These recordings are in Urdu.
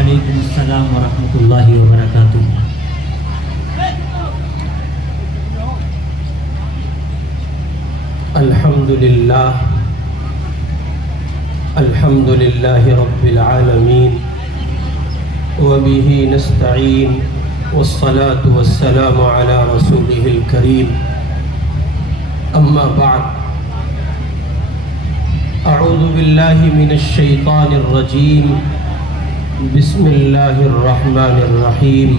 وعلیکم السلام ورحمۃ اللہ وبرکاتہ۔ الحمد للہ رب العالمین وبہ نستعین والصلاة والسلام علی رسولہ الکریم، اما بعد، اعوذ باللہ من الشیطان الرجیم، بسم اللہ الرحمن الرحیم،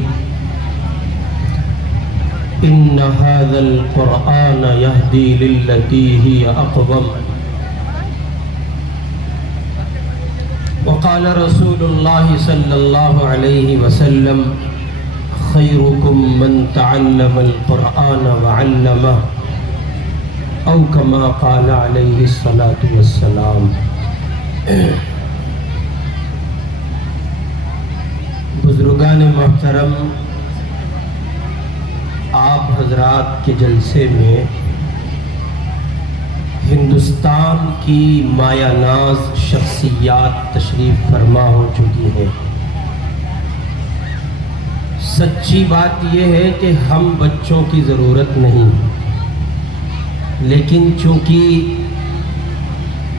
ان هذا القرآن يهدي للتي هي اقوم، وقال رسول الله صلى الله عليه وسلم خيركم من تعلم القرآن وعلمه، او كما قال عليه الصلاة والسلام۔ بزرگان محترم، آپ حضرات کے جلسے میں ہندوستان کی مایہ ناز شخصیات تشریف فرما ہو چکی ہیں۔ سچی بات یہ ہے کہ ہم بچوں کی ضرورت نہیں، لیکن چونکہ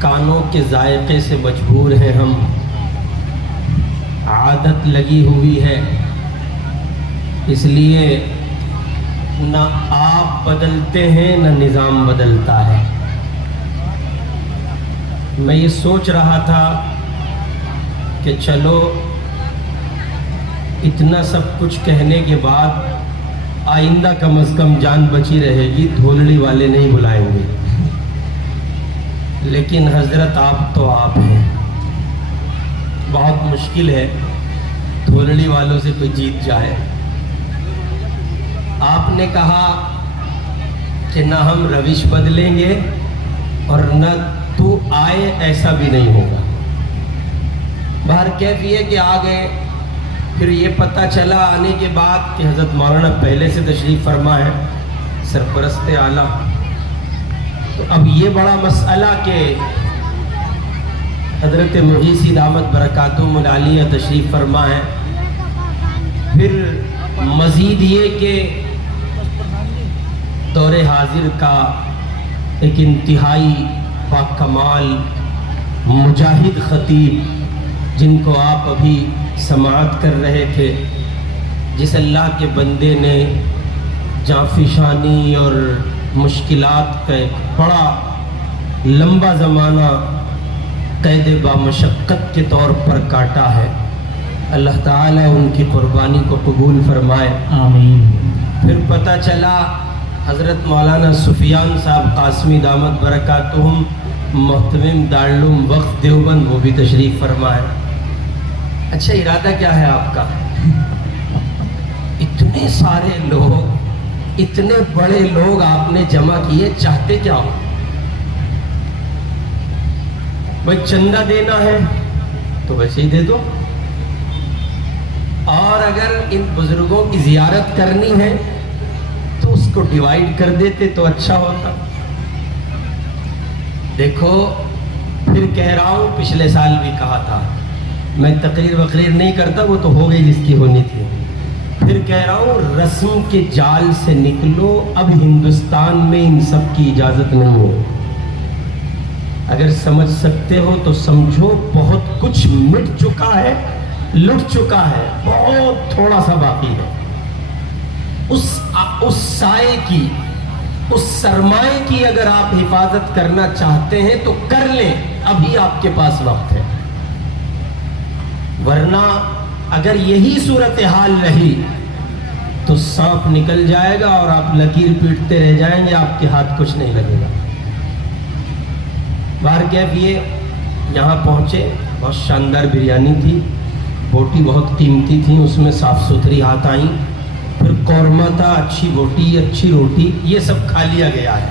کانوں کے ذائقے سے مجبور ہیں، ہم عادت لگی ہوئی ہے، اس لیے نہ آپ بدلتے ہیں نہ نظام بدلتا ہے۔ میں یہ سوچ رہا تھا کہ چلو اتنا سب کچھ کہنے کے بعد آئندہ کم از کم جان بچی رہے گی، دھولڑی والے نہیں بلائیں گے، لیکن حضرت آپ تو آپ ہیں، بہت مشکل ہے دھولڑی والوں سے کوئی جیت جائے۔ آپ نے کہا کہ نہ ہم روش بدلیں گے اور نہ تو آئے، ایسا بھی نہیں ہوگا۔ باہر کیف یہ کہ آ گئے، پھر یہ پتہ چلا آنے کے بعد کہ حضرت مولانا پہلے سے تشریف فرما ہے، سرپرست اعلیٰ، تو اب یہ بڑا مسئلہ کہ حضرت مغیثی دامت برکاتہم العالیہ تشریف فرما ہے، پھر مزید یہ کہ دور حاضر کا ایک انتہائی باکمال مجاہد خطیب، جن کو آپ ابھی سماعت کر رہے تھے، جس اللہ کے بندے نے جانفشانی اور مشکلات کا ایک بڑا لمبا زمانہ قید بامشقت کے طور پر کاٹا ہے، اللہ تعالیٰ ان کی قربانی کو قبول فرمائے، آمین۔ پھر پتہ چلا حضرت مولانا سفیان صاحب قاسمی دامت برکاتہم محتمم دارالعلوم وقف دیوبند، وہ بھی تشریف فرمائے۔ اچھا ارادہ کیا ہے آپ کا؟ اتنے سارے لوگ، اتنے بڑے لوگ آپ نے جمع کیے، چاہتے کیا ہو؟ بھائی چندہ دینا ہے تو ویسے ہی دے دو، اور اگر ان بزرگوں کی زیارت کرنی ہے تو اس کو ڈیوائیڈ کر دیتے تو اچھا ہوتا۔ دیکھو پھر کہہ رہا ہوں، پچھلے سال بھی کہا تھا، میں تقریر وقریر نہیں کرتا، وہ تو ہو گئی جس کی ہونی تھی، پھر کہہ رہا ہوں رسم کے جال سے نکلو، اب ہندوستان میں ان سب کی اجازت نہیں ہے۔ اگر سمجھ سکتے ہو تو سمجھو، بہت کچھ مٹ چکا ہے، لٹ چکا ہے، بہت تھوڑا سا باقی ہے۔ اس سائے کی، اس سرمائے کی اگر آپ حفاظت کرنا چاہتے ہیں تو کر لیں، ابھی آپ کے پاس وقت ہے، ورنہ اگر یہی صورتحال رہی تو سانپ نکل جائے گا اور آپ لکیر پیٹتے رہ جائیں گے، آپ کے ہاتھ کچھ نہیں لگے گا۔ باہر کیف یہ یہاں پہنچے، بہت شاندار بریانی تھی، بوٹی بہت قیمتی تھی، اس میں صاف ستھری ہاتھ آئیں، پھر قورمہ تھا، اچھی بوٹی، اچھی روٹی، یہ سب کھا لیا گیا ہے۔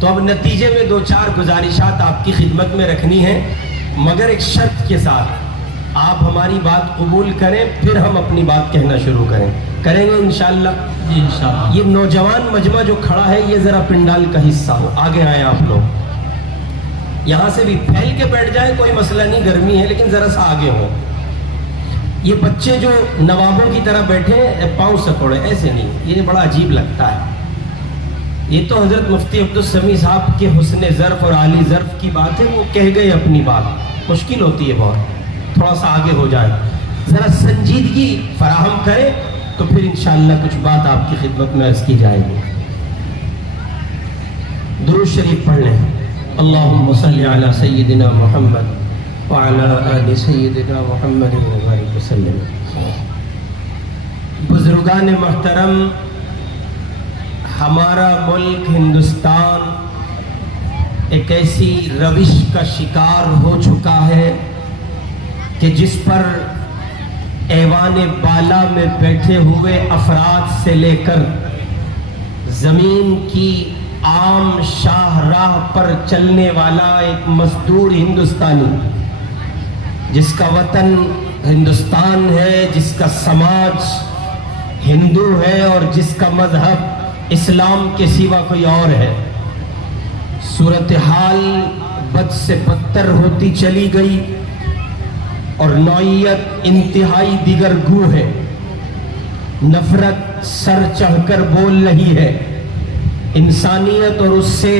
تو اب نتیجے میں دو چار گزارشات آپ کی خدمت میں رکھنی ہے، مگر ایک شرط کے ساتھ، آپ ہماری بات قبول کریں، پھر ہم اپنی بات کہنا شروع کریں گے انشاءاللہ؟ جی انشاءاللہ۔ یہ نوجوان مجمع جو کھڑا ہے یہ ذرا پنڈال کا حصہ ہو، آگے آئیں آپ لوگ، یہاں سے بھی پھیل کے بیٹھ جائیں، کوئی مسئلہ نہیں، گرمی ہے لیکن ذرا سا آگے ہو۔ یہ بچے جو نوابوں کی طرح بیٹھے پاؤں سکوڑے، ایسے نہیں، یہ بڑا عجیب لگتا ہے۔ یہ تو حضرت مفتی عبدالسمیع صاحب کے حسن ظرف اور عالی ظرف کی بات ہے، وہ کہہ گئے اپنی بات، مشکل ہوتی ہے بہت، تھوڑا سا آگے ہو جائے، ذرا سنجیدگی فراہم کرے تو پھر انشاءاللہ کچھ بات آپ کی خدمت میں عرض کی جائے گی۔ درود شریف پڑھ لیں۔ اللہم صلی علی سیدنا محمد وعلی آل سیدنا محمد وبارک وسلم۔ بزرگان محترم، ہمارا ملک ہندوستان ایک ایسی روش کا شکار ہو چکا ہے کہ جس پر ایوان بالا میں بیٹھے ہوئے افراد سے لے کر زمین کی عام شاہراہ پر چلنے والا ایک مزدور ہندوستانی، جس کا وطن ہندوستان ہے، جس کا سماج ہندو ہے اور جس کا مذہب اسلام کے سوا کوئی اور ہے، صورتحال بد سے بدتر ہوتی چلی گئی اور نوعیت انتہائی دیگر گو ہے۔ نفرت سر چڑھ کر بول رہی ہے، انسانیت اور اس سے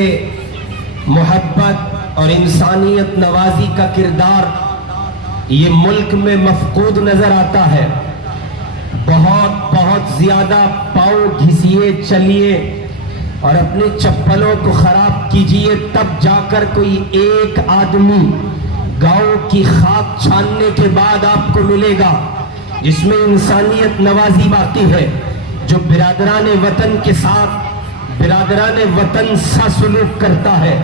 محبت اور انسانیت نوازی کا کردار یہ ملک میں مفقود نظر آتا ہے۔ بہت زیادہ پاؤں گھسیے چلیے اور اپنے چپلوں کو خراب کیجئے، تب جا کر کوئی ایک آدمی گاؤں کی خاک چھاننے کے بعد آپ کو ملے گا جس میں انسانیت نوازی باقی ہے، جو برادران وطن کے ساتھ برادران وطن سا سلوک کرتا ہے،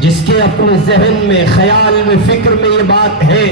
جس کے اپنے ذہن میں، خیال میں، فکر میں یہ بات ہے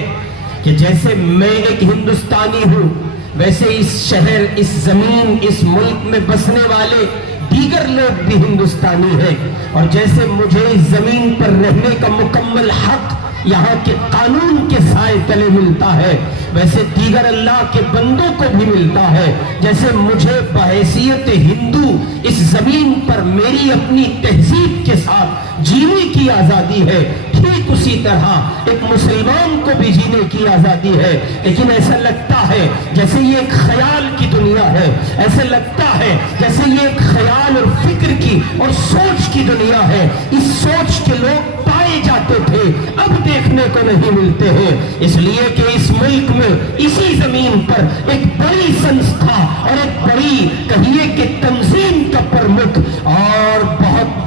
کہ جیسے میں ایک ہندوستانی ہوں ویسے اس شہر، اس زمین، اس ملک میں بسنے والے دیگر لوگ بھی ہندوستانی ہیں، اور جیسے مجھے اس زمین پر رہنے کا مکمل حق یہاں کے قانون کے سائے تلے ملتا ہے، ویسے دیگر اللہ کے بندوں کو بھی ملتا ہے۔ جیسے مجھے بحیثیت ہندو اس زمین پر میری اپنی تہذیب کے ساتھ جینے کی آزادی ہے، ٹھیک اسی طرح ایک مسلمان کو بھی جینے کی آزادی ہے۔ لیکن ایسا لگتا ہے جیسے یہ ایک خیال کی دنیا ہے، ایسا لگتا ہے جیسے یہ ایک خیال اور فکر کی اور سوچ کی دنیا ہے۔ اس سوچ کے لوگ پائے جاتے تھے، اب دیکھنے کو نہیں ملتے ہیں، اس لیے کہ اس ملک میں اسی زمین پر ایک بڑی سنستھا اور ایک بڑی کہیے کہ تنظیم کا پرمکھ اور بہت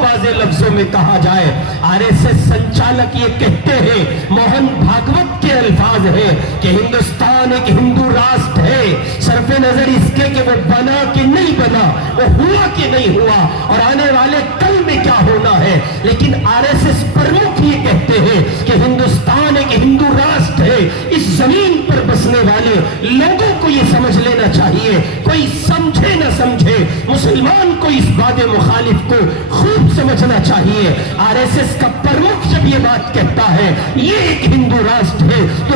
واضح لفظوں میں کہا جائے آر ایس ایس سنچالک یہ کہتے ہیں، موہن بھاگوت کے الفاظ ہیں کہ ہندوستان ایک ہندو راشٹر ہے، صرف نظر اس کے کہ وہ بنا کہ نہیں بنا، وہ ہوا کہ نہیں ہوا اور آنے والے کل میں کیا ہونا ہے، لیکن آر ایس ایس پرمکھ یہ کہتے ہیں کہ ہندوستان ایک ہندو راشٹر ہے۔ اس زمین پر بسنے والے لوگوں کو یہ سمجھ لینا چاہیے، کوئی سمجھے نہ سمجھے، مسلمان کو اس بات مخالف کو خوب سمجھنا چاہیے۔ آر ایس ایس کا پرمکھ جب یہ بات کہتا ہے یہ ایک ہندو راشٹر ہے، تو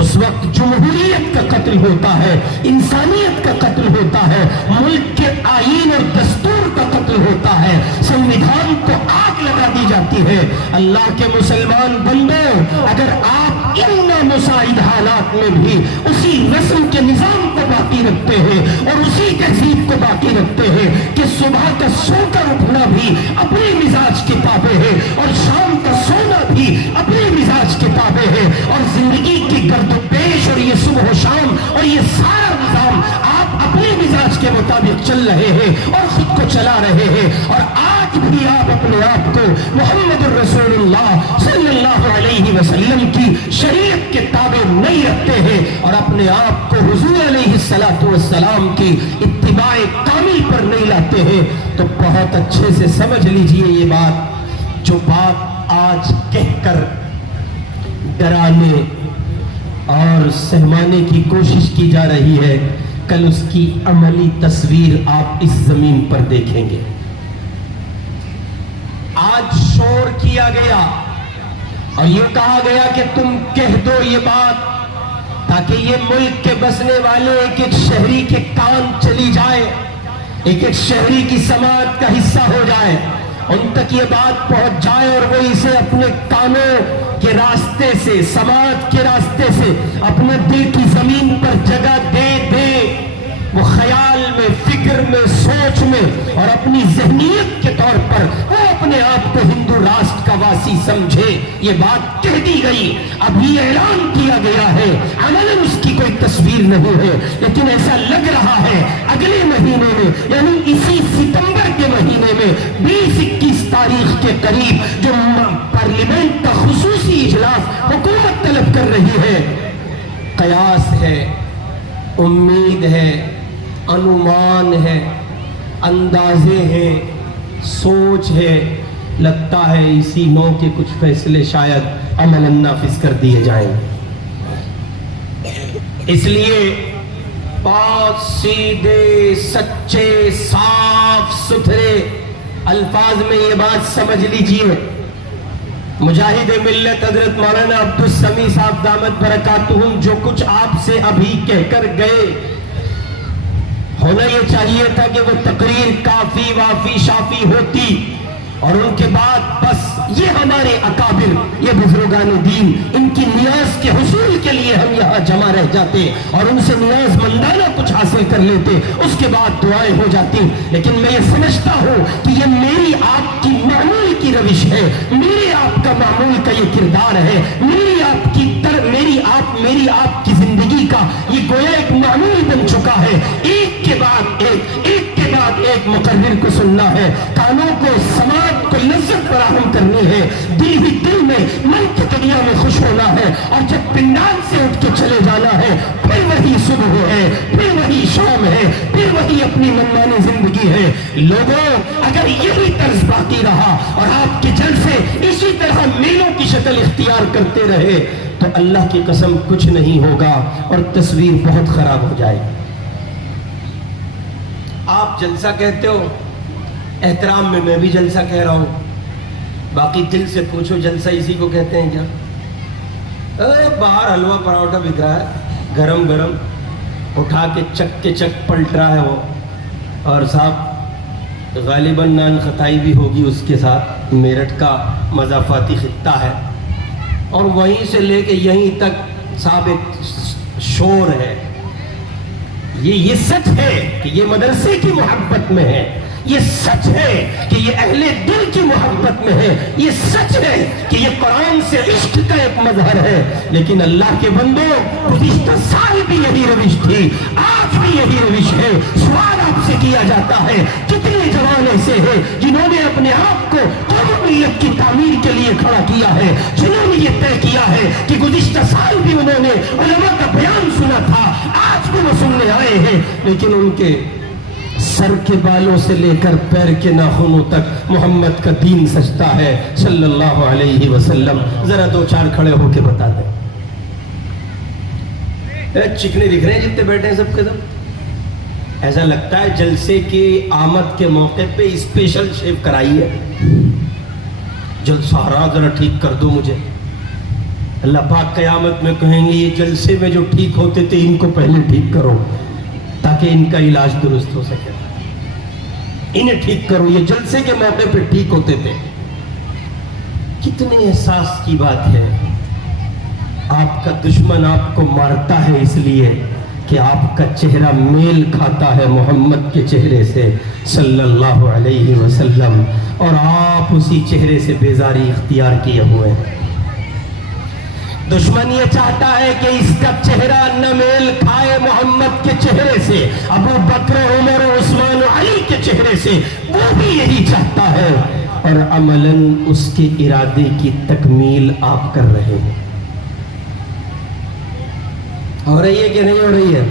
اس وقت جمہوریت کا قتل ہوتا ہے، انسانیت کا قتل ہوتا ہے، ملک کے آئین اور دستور کا قتل ہوتا ہے، سنویدھان کو آگ لگا دی جاتی ہے۔ اللہ کے مسلمان بندوں، اگر آپ ان نامساعد حالات میں بھی اسی رسم کے نظام کو باقی رکھتے ہیں اور اسی تہذیب کو باقی رکھتے ہیں کہ صبح کا سو کر اٹھنا بھی اپنے مزاج کے تابع ہے اور شام کا سونا بھی اپنے مزاج کے تابع ہے، اور زندگی کی گرد و پیش اور یہ صبح و شام اور یہ سارا نظام آپ اپنے مزاج کے مطابق چل رہے ہیں اور خود کو چلا رہے ہیں، اور آج بھی آپ اپنے آپ کو محمد الرسول اللہ صلی اللہ علیہ وسلم کی شریعت کے تابع نہیں رکھتے ہیں اور اپنے آپ کو حضور علیہ السلام کی اتباع کامل پر نہیں لاتے ہیں، تو بہت اچھے سے سمجھ لیجئے یہ بات، جو بات آج کہہ کر ڈرانے اور سہمانے کی کوشش کی جا رہی ہے، کل اس کی عملی تصویر آپ اس زمین پر دیکھیں گے۔ آج شور کیا گیا اور یہ کہا گیا کہ تم کہہ دو یہ بات تاکہ یہ ملک کے بسنے والے ایک ایک شہری کے کان چلی جائے، ایک ایک شہری کی سماعت کا حصہ ہو جائے، ان تک یہ بات پہنچ جائے اور وہ اسے اپنے کانوں کے راستے سے، سماعت کے راستے سے اپنے دل کی زمین پر جگہ دے دے، وہ خیال میں، فکر میں، سوچ میں اور اپنی ذہنیت کے طور پر وہ اپنے آپ کو ہندو راشٹر کا واسی سمجھے، یہ بات کہہ دی گئی، اب یہ اعلان کیا گیا ہے، عملاً اس کی کوئی تصویر نہیں ہے، لیکن ایسا لگ رہا ہے اگلے مہینے میں، یعنی اسی ستمبر کے مہینے میں 20-21 تاریخ کے قریب جو پارلیمنٹ کا خصوصی اجلاس حکومت طلب کر رہی ہے، قیاس ہے، امید ہے، انومان ہے، اندازے ہیں، سوچ ہے، لگتا ہے اسی نو کے کچھ فیصلے شاید عملاً نافذ کر دیے جائیں۔ اس لیے بہت سیدھے، سچے، صاف ستھرے الفاظ میں یہ بات سمجھ لیجئے، مجاہد ملت حضرت مولانا عبدالسمیع صاحب دامت برکاتہم جو کچھ آپ سے ابھی کہہ کر گئے، ہونا یہ چاہیے تھا کہ وہ تقریر کافی وافی شافی ہوتی، اور ان کے بعد بس یہ ہمارے اکابر، یہ بزرگان دین، ان کی نیاز کے حصول کے لیے ہم یہاں جمع رہ جاتے اور ان سے نیاز مندانہ کچھ حاصل کر لیتے، اس کے بعد دعائیں ہو جاتی۔ لیکن میں یہ سمجھتا ہوں کہ یہ میری آپ کی معمول کی روش ہے، میرے آپ کا معمول کا یہ کردار ہے، میری آپ کی زندگی کا یہ گویا ایک معمول بن چکا ہے، ایک کے بعد ایک مقرر کو سننا ہے، کانوں کو، سماعت کو لذت فراہم کرنی ہے، دل ہی دل میں، من کی دنیا میں خوش ہونا ہے، اور جب پنڈال سے اٹھ کے چلے جانا ہے، پھر وہی صبح ہے، پھر وہی شام ہے، پھر وہی اپنی منمانی زندگی ہے۔ لوگوں، اگر یہی طرز باقی رہا اور آپ کے جلسے اسی طرح میلوں کی شکل اختیار کرتے رہے تو اللہ کی قسم کچھ نہیں ہوگا اور تصویر بہت خراب ہو جائے گی۔ آپ جلسہ کہتے ہو، احترام میں بھی جلسہ کہہ رہا ہوں، باقی دل سے پوچھو جلسہ اسی کو کہتے ہیں کیا؟ باہر حلوہ پراٹھا بک رہا ہے، گرم گرم اٹھا کے چک پلٹ رہا ہے وہ، اور صاحب غالباً نان خطائی بھی ہوگی اس کے ساتھ، میرٹھ کا مضافاتی خطہ ہے، اور وہیں سے لے کے یہیں تک صاحب ایک شور ہے۔ یہ سچ ہے کہ یہ مدرسے کی محبت میں ہے، یہ سچ ہے کہ یہ اہل دل کی محبت میں ہے، یہ سچ ہے کہ یہ قرآن سے عشق کا ایک مظہر ہے، لیکن اللہ کے بندوں، گزشتہ سال بھی یہی روش تھی، آج بھی یہی روش ہے۔ سوال آپ سے کیا جاتا ہے، کتنے جوان ایسے ہیں جنہوں نے اپنے آپ کو قوم ملت کی تعمیر کے لیے کھڑا کیا ہے، جنہوں نے یہ طے کیا ہے کہ گزشتہ سال بھی انہوں نے علماء کا بیان سنا تھا، آج بھی وہ سننے آئے ہیں، لیکن ان کے سر کے بالوں سے لے کر پیر کے ناخنوں تک محمد کا دین سجتا ہے صلی اللہ علیہ وسلم۔ ذرا دو چار کھڑے ہو کے بتا دیں، چکنے دکھ رہے ہیں جتنے بیٹھے ہیں سب کے سب، ایسا لگتا ہے جلسے کی آمد کے موقع پہ اسپیشل شیو کرائی ہے، جلسہ ذرا ٹھیک کر دو مجھے۔ اللہ پاک قیامت میں کہیں گے یہ جلسے میں جو ٹھیک ہوتے تھے ان کو پہلے ٹھیک کرو تاکہ ان کا علاج درست ہو سکے، انہیں ٹھیک کرو، یہ جلسے کے موقع پہ ٹھیک ہوتے تھے۔ کتنے احساس کی بات ہے، آپ کا دشمن آپ کو مارتا ہے اس لیے کہ آپ کا چہرہ میل کھاتا ہے محمد کے چہرے سے صلی اللہ علیہ وسلم، اور آپ اسی چہرے سے بیزاری اختیار کیے ہوئے ہیں۔ دشمن یہ چاہتا ہے کہ اس کا چہرہ نہ میل کھائے محمد کے چہرے سے، ابو بکر، عمر، عثمان، علی کے چہرے سے، وہ بھی یہی چاہتا ہے، اور عملاً اس کے ارادے کی تکمیل آپ کر رہے ہیں۔ ہو رہی ہے کہ نہیں ہو رہی ہے؟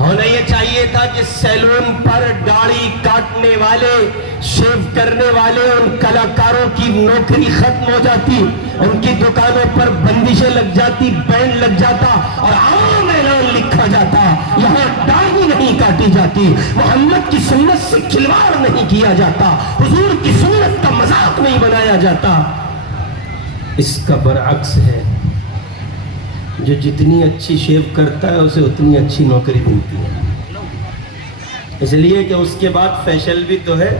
ہونا یہ چاہیے تھا کہ سیلون پر داڑھی کاٹنے والے، شیو کرنے والے ان کلاکاروں کی نوکری ختم ہو جاتی، ان کی دکانوں پر بندشیں لگ جاتی، بینڈ لگ جاتا، اور عام اعلان لکھا جاتا، یہاں داڑھی نہیں کاٹی جاتی، محمد کی سنت سے کھلواڑ نہیں کیا جاتا، حضور کی سنت کا مذاق نہیں بنایا جاتا۔ اس کا برعکس ہے، جو جتنی اچھی شیو کرتا ہے اسے اتنی اچھی نوکری ملتی ہے، اس لیے کہ اس کے بعد فیشل بھی تو ہے،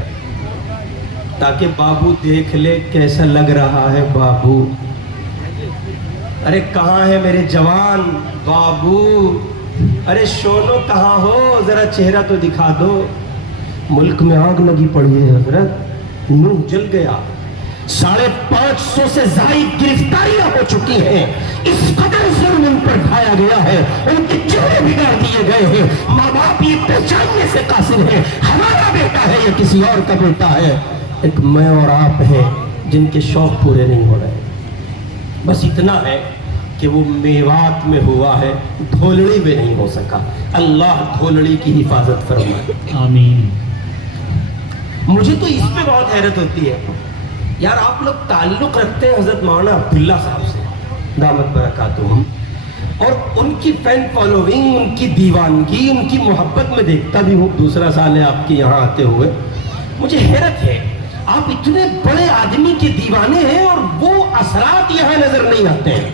تاکہ بابو دیکھ لے کیسا لگ رہا ہے بابو، ارے کہاں ہے میرے جوان بابو؟ ارے شونو کہاں ہو؟ ذرا چہرہ تو دکھا دو۔ ملک میں آگ لگی پڑی ہے حضرت، نور جل گیا، 550 سے زائد گرفتاریاں ہو چکی ہیں، اس قدر ظلم ان پر ڈھایا گیا ہے، ان کے چہرے بگاڑ دیے گئے ہیں، ماں باپ یہ پہچاننے سے قاصر ہیں ہمارا بیٹا ہے یا کسی اور کا بیٹا ہے۔ ایک میں اور آپ ہیں جن کے شوق پورے نہیں ہو رہے۔ بس اتنا ہے کہ وہ میوات میں ہوا ہے، دھولڑی میں نہیں ہو سکا۔ اللہ دھولڑی کی حفاظت فرمائے، آمین۔ مجھے تو اس پہ بہت حیرت ہوتی ہے یار، آپ لوگ تعلق رکھتے ہیں حضرت مولانا عبداللہ صاحب سے دامت برکاتہم، اور ان کی فین فالوئنگ، ان کی دیوانگی، ان کی محبت میں دیکھتا بھی ہوں، دوسرا سال ہے آپ کے یہاں آتے ہوئے، مجھے حیرت ہے آپ اتنے بڑے آدمی کے دیوانے ہیں اور وہ اثرات یہاں نظر نہیں آتے ہیں۔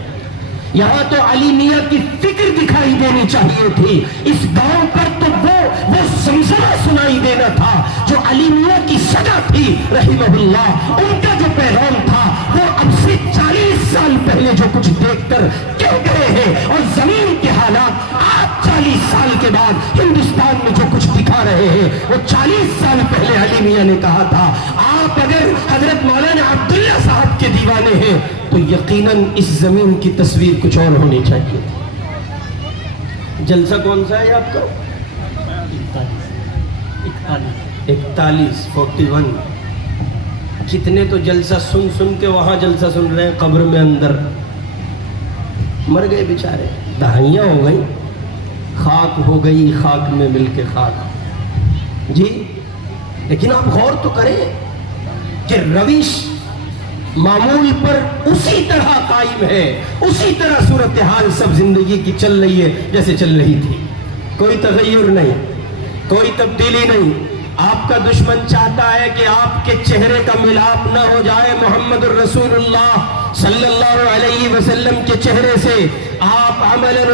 یہاں تو علی میاں کی فکر دکھائی دینی چاہیے تھی، اس گاؤں پر تو وہ زمزمہ سنائی دینا تھا جو علی میاں کی سزا تھی رحمہ اللہ، ان کا جو پیغام تھا وہ اب سے 40 سال پہلے جو کچھ دیکھ کر کہہ گئے ہیں، اور زمین کے حالات آج 40 سال کے بعد ہندوستان میں جو کچھ دکھا رہے ہیں وہ 40 سال پہلے علی میاں نے کہا تھا۔ آپ اگر حضرت مولانا عبداللہ صاحب کے دیوانے ہیں تو یقیناً اس زمین کی تصویر کچھ اور ہونی چاہیے۔ جلسہ کون سا ہے آپ کا؟ 41 کتنے تو جلسہ سن سن کے وہاں جلسہ سن رہے ہیں، قبر میں اندر مر گئے بیچارے، دہائیاں ہو گئی، خاک ہو گئی، خاک میں مل کے خاک جی۔ لیکن آپ غور تو کریں کہ روش معمول پر اسی طرح قائم ہے، اسی طرح صورتحال سب زندگی کی چل رہی ہے جیسے چل رہی تھی، کوئی تغیر نہیں، کوئی تبدیلی نہیں۔ آپ کا دشمن چاہتا ہے کہ آپ کے چہرے کا ملاپ نہ ہو جائے محمد الرسول اللہ صلی اللہ علیہ وسلم کے چہرے سے، آپ عملاً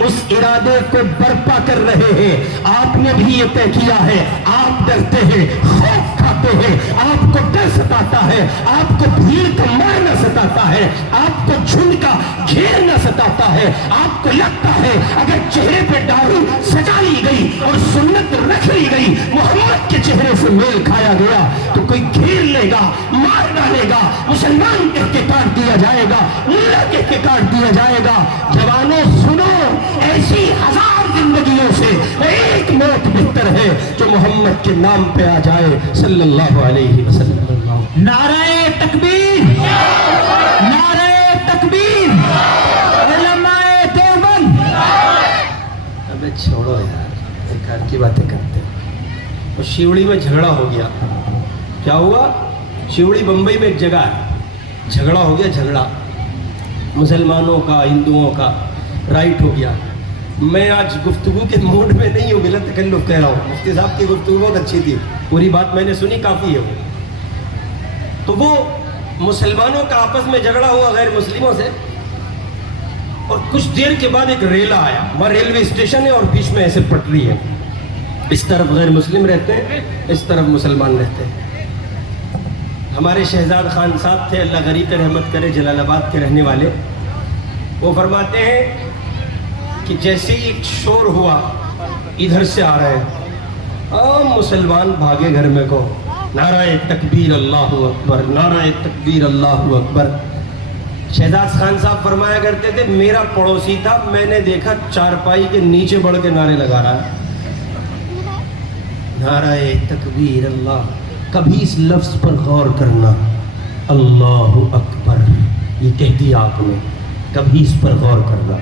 اس ارادے کو برپا کر رہے ہیں۔ آپ نے بھی یہ طے کیا ہے، آپ ڈرتے ہیں، خوف کھاتے ہیں، آپ کو ڈر ستاتا ہے، آپ کو بھیڑ کا مارنا ستاتا ہے، آپ کو جھنڈ کا گھیرنا ستاتا ہے، آپ کو لگتا ہے اگر چہرے پہ داڑھی سجا لی گئی اور سنت رکھ لی گئی، محمد کے چہرے سے میل کھایا گیا تو کوئی گھیر لے گا، مار ڈالے گا، مسلمان کہہ کے کاٹ دیا جائے گا، اللہ کہہ کے کاٹ دیا جائے گا۔ جوانوں سنو، ایسی 1000 زندگیوں سے ایک موت بہتر ہے جو محمد کے نام پہ آ جائے صلی اللہ علیہ وسلم۔ نعرہ تکبیر، نعرہ تکبیر، علماء دیوبند۔ ابے چھوڑو یار، بیکار کی باتیں کرتے ہیں۔ اور شیوڑی میں جھگڑا ہو گیا، کیا ہوا؟ شیوڑی بمبئی میں ایک جگہ ہے، جھگڑا ہو گیا، جھگڑا مسلمانوں کا ہندوؤں کا رائٹ ہو گیا۔ میں آج گفتگو کے موڈ میں نہیں ہوں، بلا تکلف کہہ رہا ہوں، مفتی صاحب کی گفتگو بہت اچھی تھی، پوری بات میں نے سنی، کافی ہے وہ۔ تو وہ مسلمانوں کا آپس میں جھگڑا ہوا غیر مسلموں سے، اور کچھ دیر کے بعد ایک ریلا آیا، وہاں ریلوے اسٹیشن ہے اور بیچ میں ایسے پٹری ہے، اس طرف غیر مسلم رہتے ہیں، اس طرف مسلمان رہتے ہیں۔ ہمارے شہزاد خان صاحب تھے، اللہ غریب رحمت کرے، جلال آباد کے رہنے والے، وہ فرماتے ہیں کہ جیسے ہی ایک شور ہوا ادھر سے آ رہے ہیں، مسلمان بھاگے گھر میں کو، نعرہ تکبیر اللہ اکبر، نعرہ تکبیر اللہ اکبر۔ شہزاد خان صاحب فرمایا کرتے تھے میرا پڑوسی تھا، میں نے دیکھا چارپائی کے نیچے بڑھ کے نعرے لگا رہا ہے، نعرہ تکبیر اللہ۔ کبھی اس لفظ پر غور کرنا، اللہ اکبر یہ کہہ دیا آپ نے، کبھی اس پر غور کرنا،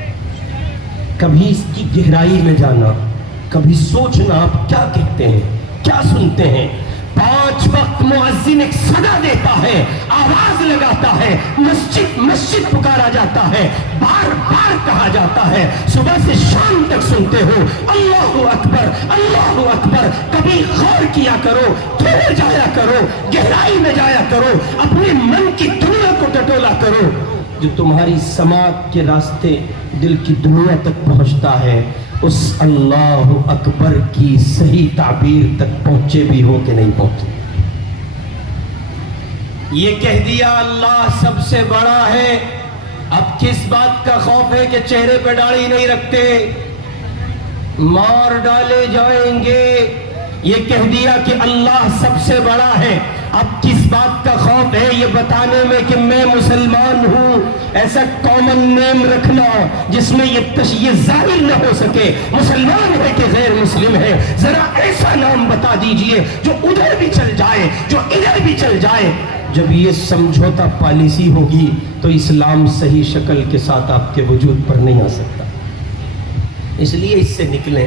کبھی اس کی گہرائی میں جانا، کبھی سوچنا آپ کیا کہتے ہیں، کیا سنتے ہیں۔ 5 وقت مؤذن ایک صدا دیتا ہے، آواز لگاتا ہے، مسجد مسجد پکارا جاتا ہے، بار بار کہا جاتا ہے، صبح سے شام تک سنتے ہو اللہ اکبر اللہ اکبر۔ کبھی غور کیا کرو، تھوڑے جایا کرو، گہرائی میں جایا کرو، اپنے من کی دنیا کو ٹٹولا کرو، جو تمہاری سماعت کے راستے دل کی دنیا تک پہنچتا ہے، اس اللہ اکبر کی صحیح تعبیر تک پہنچے بھی ہو کہ نہیں پہنچے۔ یہ کہہ دیا اللہ سب سے بڑا ہے، اب کس بات کا خوف ہے کہ چہرے پہ داڑھی نہیں رکھتے، مار ڈالے جائیں گے؟ یہ کہہ دیا کہ اللہ سب سے بڑا ہے، اب کس بات کا خوف ہے یہ بتانے میں کہ میں مسلمان ہوں؟ ایسا کامن نیم رکھنا جس میں یہ ظاہر نہ ہو سکے مسلمان ہے کہ غیر مسلم ہے، ذرا ایسا نام بتا دیجئے جو ادھر بھی چل جائے، جو ادھر بھی چل جائے۔ جب یہ سمجھوتا پالیسی ہوگی تو اسلام صحیح شکل کے ساتھ آپ کے وجود پر نہیں آ سکتا۔ اس لیے اس سے نکلیں،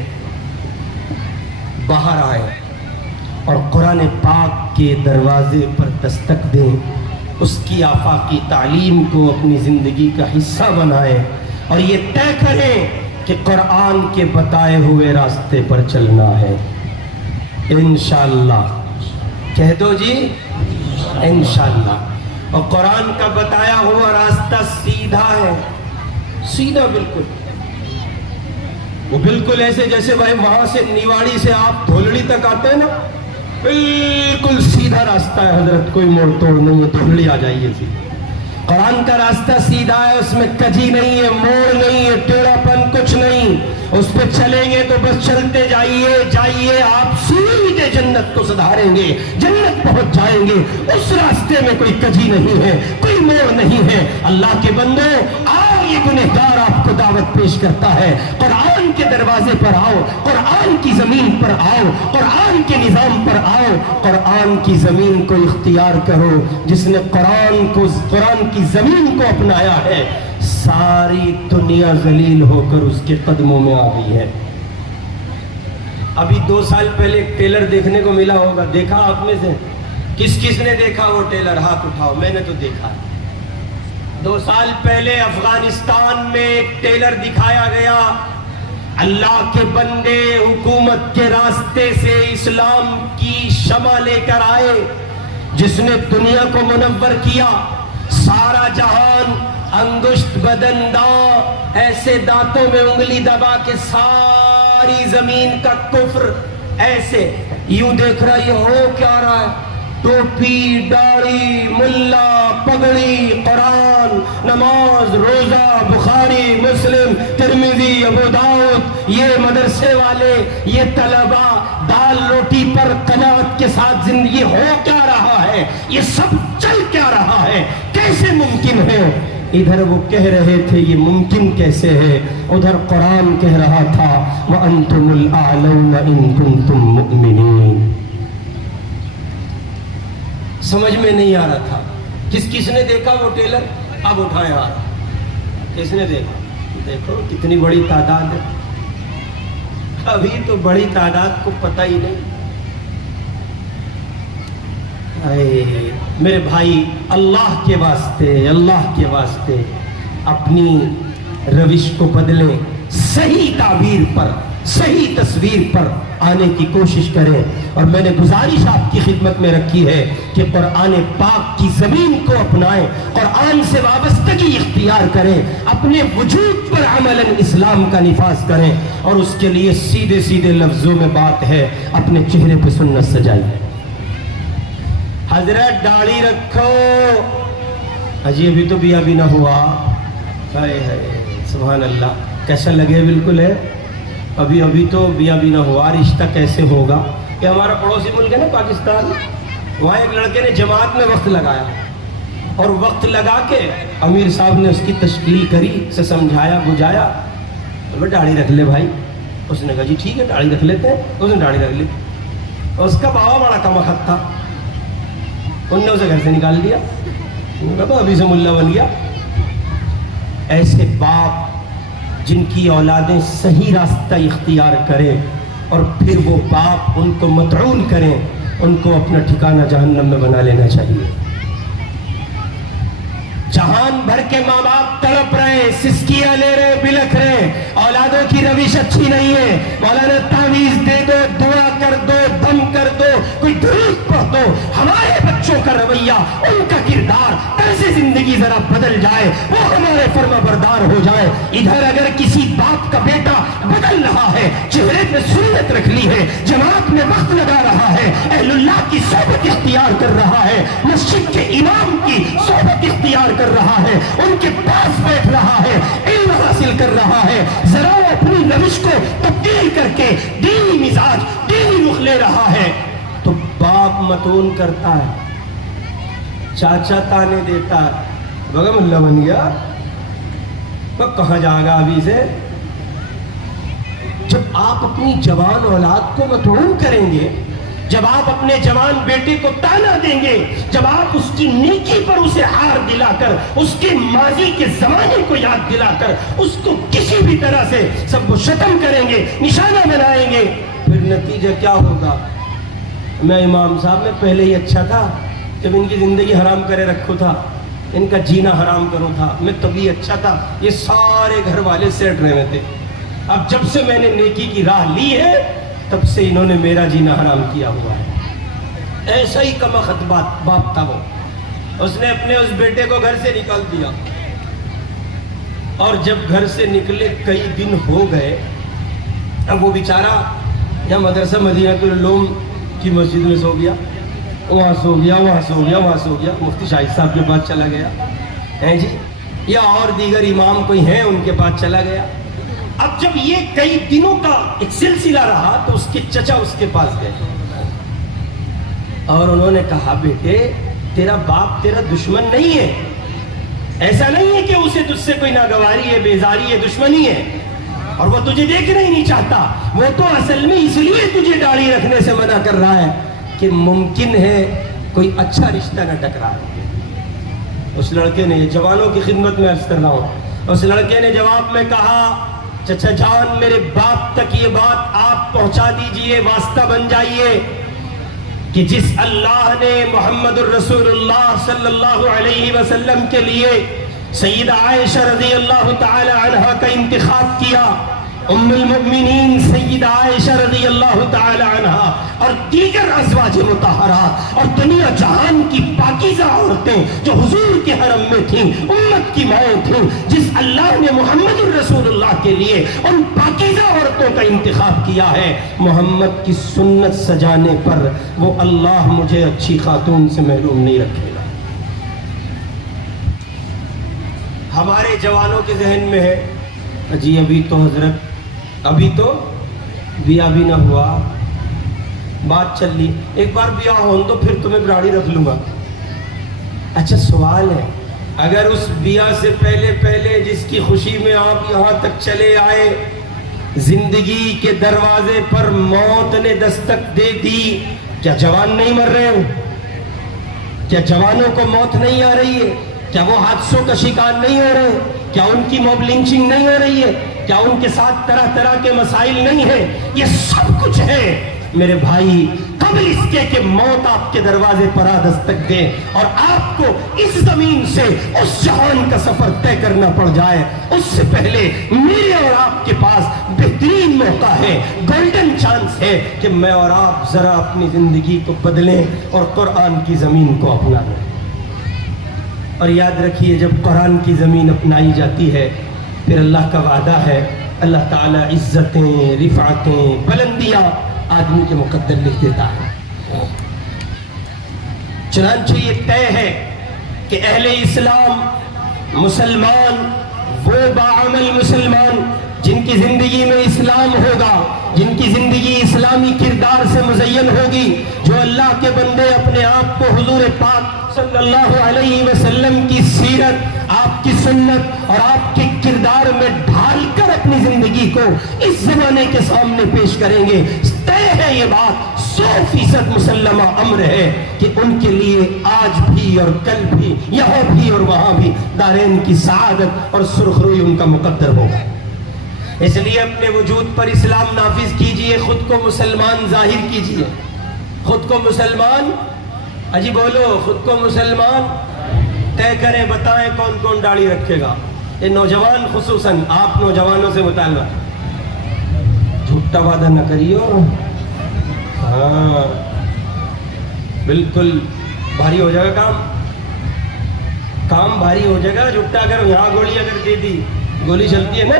باہر آئیں اور قرآن پاک کے دروازے پر دستک دیں، اس کی آفاقی تعلیم کو اپنی زندگی کا حصہ بنائیں اور یہ طے کریں کہ قرآن کے بتائے ہوئے راستے پر چلنا ہے انشاءاللہ۔ کہہ دو جی انشاءاللہ۔ اور قرآن کا بتایا ہوا راستہ سیدھا ہے، سیدھا بالکل، وہ بالکل ایسے جیسے بھائی وہاں سے نیواڑی سے آپ دھولڑی تک آتے ہیں نا، بالکل سیدھا راستہ ہے حضرت، کوئی موڑ توڑ نہیں ہے، دھولڑی آ جائیے جی۔ قرآن کا راستہ سیدھا ہے، اس میں کجی نہیں ہے، موڑ نہیں ہے، ٹیڑھا پن کچھ نہیں، اس پہ چلیں گے تو بس چلتے جائیے جائیے، آپ سیدھے جنت کو سدھاریں گے، جنت پہنچ جائیں گے۔ اس راستے میں کوئی کجی نہیں ہے، کوئی موڑ نہیں ہے۔ اللہ کے بندے آؤ، یہ گنہگار آپ کو دعوت پیش کرتا ہے، قرآن کے دروازے پر آؤ، قرآن کی زمین پر آؤ، قرآن کے نظام پر آؤ، قرآن کی زمین کو اختیار کرو۔ جس نے قرآن کی زمین کو اپنایا ہے، ساری دنیا ذلیل ہو کر اس کے قدموں میں آ گئی ہے۔ ابھی 2 سال پہلے ایک ٹیلر دیکھنے کو ملا ہوگا، دیکھا آپ میں سے؟ کس نے دیکھا وہ ٹیلر؟ ہاتھ اٹھاؤ۔ میں نے تو دیکھا۔ 2 سال پہلے افغانستان میں ایک ٹیلر دکھایا گیا، اللہ کے بندے حکومت کے راستے سے اسلام کی شمع لے کر آئے، جس نے دنیا کو منور کیا، سارا جہان انگشت بدنداں، ایسے دانتوں میں انگلی دبا کے ساری زمین کا کفر ایسے یوں دیکھ رہا، یہ ہو کیا رہا ہے؟ ٹوپی، داڑھی، ملا، پگڑی، قرآن، نماز، روزہ، بخاری، مسلم، ترمذی، ابو داؤد، یہ مدرسے والے، یہ طلبہ، دال روٹی پر قناعت کے ساتھ زندگی ہو کیا رہا ہے؟ یہ سب چل کیا رہا ہے؟ کیسے ممکن ہے؟ ادھر وہ کہہ رہے تھے یہ ممکن کیسے ہے، ادھر قرآن کہہ رہا تھا وَأَنْتُمُ الْأَعْلَوْنَ إِن كُنْتُم مُؤْمِنِينَ۔ سمجھ میں نہیں آ رہا تھا۔ کس نے دیکھا وہ ٹیلر؟ اب اٹھائیں ہاتھ۔ کس نے دیکھا؟ دیکھو کتنی بڑی تعداد ہے، ابھی تو بڑی تعداد کو پتہ ہی نہیں۔ میرے بھائی، اللہ کے واسطے اپنی روش کو بدلیں، صحیح تعبیر پر، صحیح تصویر پر آنے کی کوشش کریں۔ اور میں نے گزارش آپ کی خدمت میں رکھی ہے کہ قرآن پاک کی زمین کو اپنائیں، قرآن سے وابستگی اختیار کریں، اپنے وجود پر عملاً اسلام کا نفاذ کریں، اور اس کے لیے سیدھے سیدھے لفظوں میں بات ہے، اپنے چہرے پہ سنت سجائیے۔ حضرت داڑھی رکھو، اجی ابھی تو بیاہ بھی نہ ہوا، ہائے ہائے سبحان اللہ، کیسا لگے؟ بالکل ہے، ابھی تو بیاہ بھی نہ ہوا، رشتہ کیسے ہوگا؟ کہ ہمارا پڑوسی ملک ہے نا پاکستان، وہاں ایک لڑکے نے جماعت میں وقت لگایا، اور وقت لگا کے امیر صاحب نے اس کی تشکیل کری، اسے سمجھایا بجھایا، داڑھی رکھ لے بھائی۔ اس نے کہا جی ٹھیک ہے داڑھی رکھ لیتے ہیں، اس نے داڑھی رکھ لی۔ اس کا بابا بڑا کمبخت تھا، ان نے اسے گھر سے نکال دیا، ابھی سے ملا بن گیا۔ ایسے باپ جن کی اولادیں صحیح راستہ اختیار کریں اور پھر وہ باپ ان کو مطعون کریں، ان کو اپنا ٹھکانہ جہنم میں بنا لینا چاہیے۔ جہان بھر کے ماں باپ تڑپ رہے، سسکیاں لے رہے، بلکھ رہے، اولادوں کی روش اچھی نہیں ہے، مولانا تعویذ دے دو، دعا کر دو، دم کر دو، کوئی درود پڑھ دو۔ ہمارے بچوں کا رویہ، ان کا کردار، طرز زندگی ذرا بدل جائے، وہ ہمارے فرما بردار ہو جائے۔ ادھر اگر کسی باپ کا بیٹا بدل رہا ہے چہرے پہ سنت رکھ لی ہے، جماعت میں وقت لگا رہا ہے، اہل اللہ کی صحبت اختیار کر رہا ہے، مسجد کے امام کی صحبت اختیار کر رہا ہے، ان کے پاس بیٹھ رہا ہے، علم حاصل کر رہا ہے، ذرا اپنی روش کو تبدیل کر کے دینی مزاج، دینی رخ لے رہا ہے، تو باپ متون کرتا ہے، چاچا تانے دیتا ہے، بگا ملا بن گیا، تو کہاں جائے گا ابھی سے؟ جب آپ اپنی جوان اولاد کو مطمئن کریں گے، جب آپ اپنے جوان بیٹے کو تانا دیں گے، جب آپ اس کی نیکی پر اسے ہار دلا کر، اس کے ماضی کے زمانے کو یاد دلا کر اس کو کسی بھی طرح سے سب کو شتم کریں گے، نشانہ بنائیں گے، پھر نتیجہ کیا ہوگا؟ میں امام صاحب میں پہلے ہی اچھا تھا، جب ان کی زندگی حرام کرے رکھو تھا، ان کا جینا حرام کروں تھا، میں تبھی اچھا تھا، یہ سارے گھر والے سیٹ رہے تھے، اب جب سے میں نے نیکی کی راہ لی ہے تب سے انہوں نے میرا جینا حرام کیا ہوا ہے۔ ایسا ہی کمبخت باپ تھا وہ، اس نے اپنے اس بیٹے کو گھر سے نکال دیا، اور جب گھر سے نکلے کئی دن ہو گئے، اب وہ بیچارہ یا مدرسہ مدینہ العلوم کی مسجد میں سو گیا، وہاں سو گیا، وہاں سو گیا، وہاں سو گیا، مفتی شاہد صاحب کے پاس چلا گیا ہے جی، یا اور دیگر امام کوئی ہیں ان کے پاس چلا گیا۔ اب جب یہ کئی دنوں کا ایک سلسلہ رہا تو اس کے چچا اس کے پاس گئے اور انہوں نے کہا، بیٹے تیرا باپ تیرا دشمن نہیں ہے، ایسا نہیں ہے کہ اسے تجھ سے کوئی ناگواری ہے، بیزاری ہے، دشمنی ہے، اور وہ تجھے دیکھنا ہی نہیں چاہتا، وہ تو اصل میں اس لیے تجھے داڑھی رکھنے سے منع کر رہا ہے کہ ممکن ہے کوئی اچھا رشتہ نہ ٹکرائے۔ اس لڑکے نے، جوانوں کی خدمت میں عرض کر رہا ہوں، اس لڑکے نے جواب میں کہا، چچا جان میرے باپ تک یہ بات آپ پہنچا دیجئے، واسطہ بن جائیے کہ جس اللہ نے محمد الرسول اللہ صلی اللہ علیہ وسلم کے لیے سیدہ عائشہ رضی اللہ تعالی عنہ کا انتخاب کیا، ام المؤمنین سیدہ عائشہ رضی اللہ تعالی عنہ اور دیگر ازواج مطہرات اور دنیا جہان کی پاکیزہ عورتیں جو حضور کے حرم میں تھیں، امت کی مائیں تھیں، جس اللہ نے محمد الرسول اللہ کے لیے ان پاکیزہ عورتوں کا انتخاب کیا ہے، محمد کی سنت سجانے پر وہ اللہ مجھے اچھی خاتون سے محروم نہیں رکھے گا۔ ہمارے جوانوں کے ذہن میں ہے، جی ابھی تو حضرت ابھی تو بیاہ بھی نہ ہوا، بات چل لی، ایک بار بیاہ ہوں تو پھر تمہیں گاڑی رکھ لوں گا۔ اچھا سوال ہے، اگر اس بیاہ سے پہلے جس کی خوشی میں آپ یہاں تک چلے آئے، زندگی کے دروازے پر موت نے دستک دے دی، کیا جوان نہیں مر رہے ہو؟ کیا جوانوں کو موت نہیں آ رہی ہے؟ کیا وہ حادثوں کا شکار نہیں ہو رہے؟ کیا ان کی موب لنچنگ نہیں ہو رہی ہے؟ کیا ان کے ساتھ طرح طرح کے مسائل نہیں ہیں؟ یہ سب کچھ ہے میرے بھائی، قبل اس کے کہ موت آپ کے دروازے پر آ دستک دے اور آپ کو اس زمین سے اس جہان کا سفر طے کرنا پڑ جائے، اس سے پہلے میرے اور آپ کے پاس بہترین موقع ہے، گولڈن چانس ہے کہ میں اور آپ ذرا اپنی زندگی کو بدلیں اور قرآن کی زمین کو اپنا لیں۔ اور یاد رکھیے، جب قرآن کی زمین اپنائی جاتی ہے پھر اللہ کا وعدہ ہے، اللہ تعالیٰ عزتیں، رفعتیں، بلندیاں آدمی کے مقدر لکھ دیتا ہے۔ چنانچہ یہ طے ہے کہ اہل اسلام، مسلمان، وہ باعمل مسلمان جن کی زندگی میں اسلام ہوگا، جن کی زندگی اسلامی کردار سے مزین ہوگی، جو اللہ کے بندے اپنے آپ کو حضور پاک صلی اللہ علیہ وسلم کی سیرت، آپ کی سنت اور آپ کے کردار میں ڈھال کر اپنی زندگی کو اس زمانے کے سامنے پیش کریں گے، طے ہے یہ بات، 100% مسلمہ امر ہے کہ ان کے لیے آج بھی اور کل بھی، یہاں بھی اور وہاں بھی دارین کی سعادت اور سرخروئی ان کا مقدر ہوگا۔ اس لیے اپنے وجود پر اسلام نافذ کیجئے، خود کو مسلمان ظاہر کیجئے، خود کو مسلمان، اجی بولو، خود کو مسلمان طے کریں، بتائیں کون کون داڑھی رکھے گا۔ یہ نوجوان، خصوصاً آپ نوجوانوں سے مطالبہ، جھوٹا وعدہ نہ کریو، ہاں بالکل بھاری ہو جائے گا، کام بھاری ہو جائے گا، جھوٹا اگر یہاں گولی اگر دے دی، گولی چلتی ہے نا،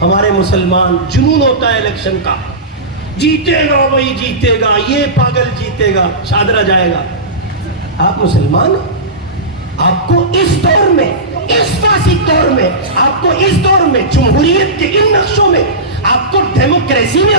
ہمارے مسلمان جنون ہوتا ہے الیکشن کا، جیتے گا وہی جیتے گا، یہ پاگل جیتے گا، شادرہ جائے گا۔ آپ مسلمان ہیں، آپ کو اس دور میں، اس فاسد دور میں، آپ کو اس دور میں جمہوریت کے ان نقشوں میں آپ کو ڈیموکریسی میں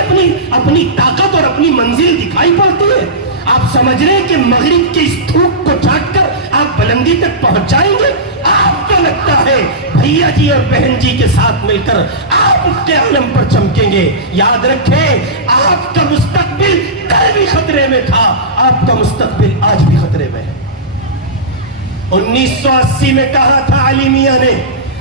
اپنی طاقت اور اپنی منزل دکھائی پڑتی ہے؟ آپ سمجھ رہے ہیں کہ مغرب کی اس دھوپ کو چاٹ کر آپ بلندی تک پہنچ جائیں گے؟ آپ کو لگتا ہے بھیا جی اور بہن جی کے ساتھ مل کر آپ اس کے عالم پر چمکیں گے؟ یاد رکھیں، آپ کا مستقبل کل بھی خطرے میں تھا، آپ کا مستقبل آج بھی خطرے میں ہے۔ 1980 میں کہا تھا علی میاں نے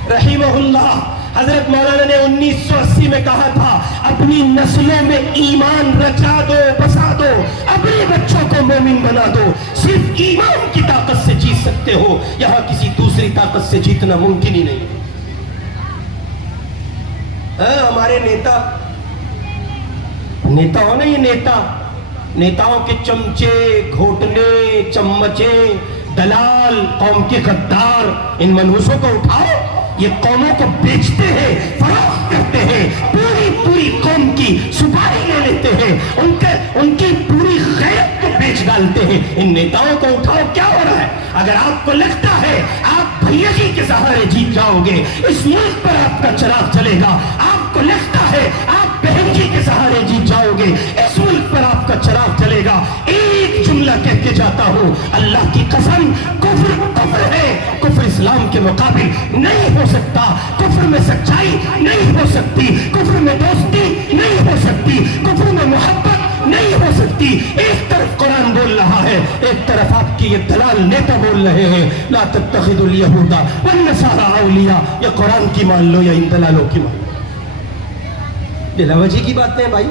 رحمہ اللہ، حضرت مولانا نے 1980 میں کہا تھا اپنی نسلوں میں ایمان رچا دو، بسا دو، اپنے بچوں کو مومن بنا دو، صرف ایمان کی طاقت سے جیت سکتے ہو، یہاں کسی دوسری طاقت سے جیتنا ممکن ہی نہیں۔ ہمارے نیتا ہو نا، یہ نیتاؤں کے چمچے، گھوٹنے، چمچے، دلال، قوم کے غدار، ان منحوسوں کو اٹھاؤ، یہ قوموں کو بیچتے ہیں، فروخت کرتے ہیں، پوری قوم کی سپاری لے لیتے ہیں، ان کی پوری غیرت کو بیچ ڈالتے ہیں۔ ان نیتاؤں کو اٹھاؤ، کیا ہو رہا ہے؟ اگر آپ کو لگتا ہے آپ بھیا جی کے سہارے جیت جاؤ گے، اس ملک پر آپ کا چراغ چلے گا، آپ کو لگتا ہے آپ بہن جی کے سہارے جیت جاؤ گے، اس ملک پر آپ کا چراغ چلے گا، ایک جملہ کہہ کے جاتا ہوں، اللہ کی قسم، کفر ہے، کفر اسلام کے مقابل نہیں ہو سکتا، کفر میں سچائی نہیں ہو سکتی، کفر میں دوستی نہیں ہو سکتی، کفر میں محبت نہیں ہو سکتی۔ ایک طرف قرآن بول رہا ہے، ایک طرف آپ کی یہ دلال نیتا بول رہے ہیں لا تتخذوا اليہود والنصارى اولیاء، یا قرآن کی مان لو یا ان دلالوں کی مان لو۔ بلا وجہ کی باتیں بھائی،